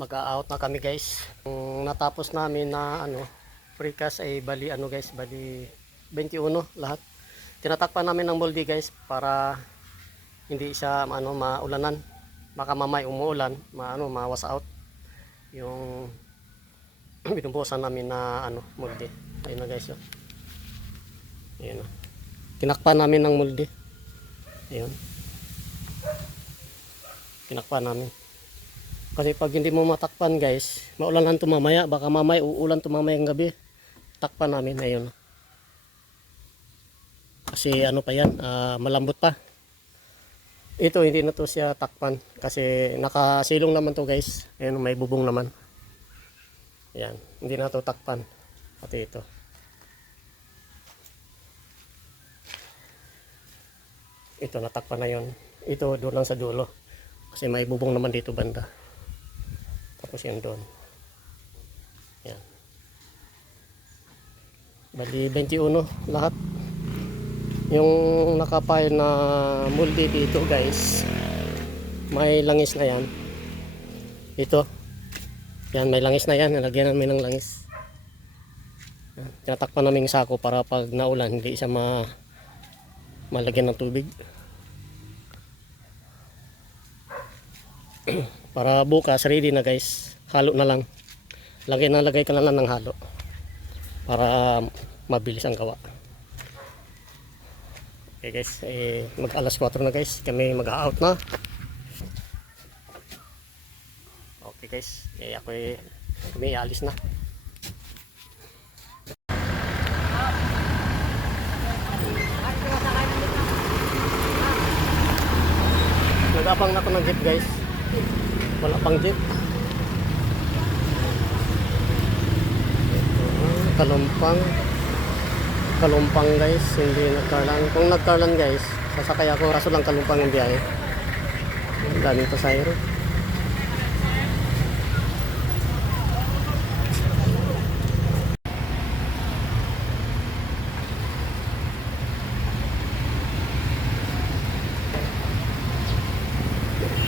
Mag-out na kami guys. Kung natapos namin na precast ay bali guys, bali 21 lahat. Tinatakpan namin ng molde guys para hindi siya maulanan. Baka mamay umuulan, mawas out yung binubusan namin na molde. Ayun na guys. Ayun na. Tinakpan namin ng molde. Ayun. Tinakpan namin. Kasi pag hindi mo matakpan guys, maulanan to mamaya, baka mamay uulan to mamayang gabi. Takpan namin ayun. Kasi pa yan, malambot pa. Ito hindi na to siya takpan kasi nakasilong naman to guys. Ayun, may bubong naman. Ayan, hindi na to takpan. Pati ito. Ito natakpan na yon. Ito doon lang sa dulo. Kasi may bubong naman dito banda. Tapos yan doon. Yan. Bali 21 lahat. Yung nakapile na molde dito guys. May langis na yan. Ito. Yan, may langis na yan. Nalagyan namin ng langis. Yan. Tinatakpan namin yung sako para pag naulan hindi siya malagyan ng tubig. Para bukas ready na guys, halo na lang, lagay ka na lang ng halo para mabilis ang gawa. Okay guys, mag alas 4 na guys, kami mag-out na. Okay guys, kami alis na. Nag-abang na ako ng jeep guys. Wala pang jeep. Kalumpang guys, hindi nagkarlan. Kung nagkarlan guys, sasakay ako, kaso lang kalumpang yung biyahe. Dami pa sa aero.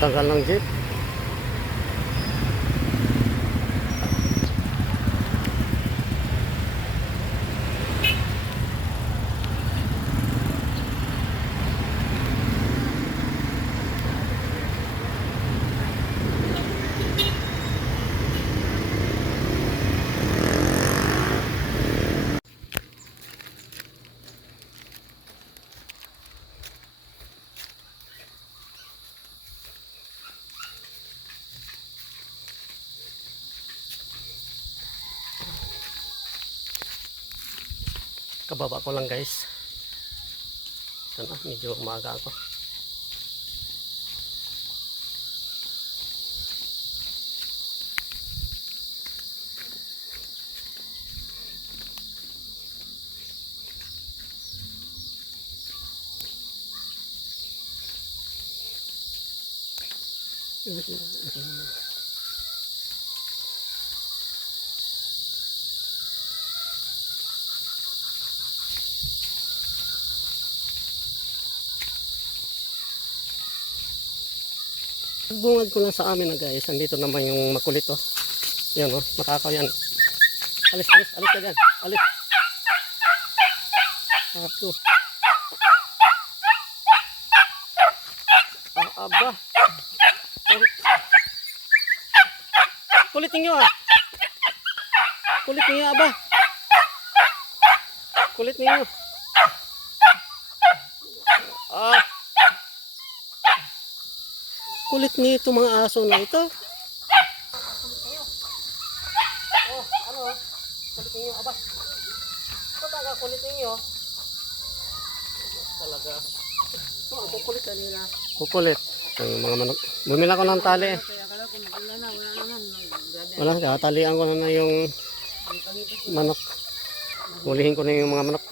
Tagal ng jeep. Kababa ko lang guys. Ito na, medyo umaga ako. Bungad ko lang sa amin na guys. Andito naman yung makulit oh. Yan oh, matakaw yan. Alis ka dyan. Alis. Ako. Aba. Kulit ninyo ah. Kulit ninyo aba. Kulit ninyo. Kulit nito mga aso na ito. Oh, kulit ninyo aba. Ito talaga kulit ninyo. Talaga. Kukulit kanina. Kukulit. Ang mga manok. Bumili ako ng tali. Wala, katalian ko na yung manok. Hulihin ko na yung mga manok.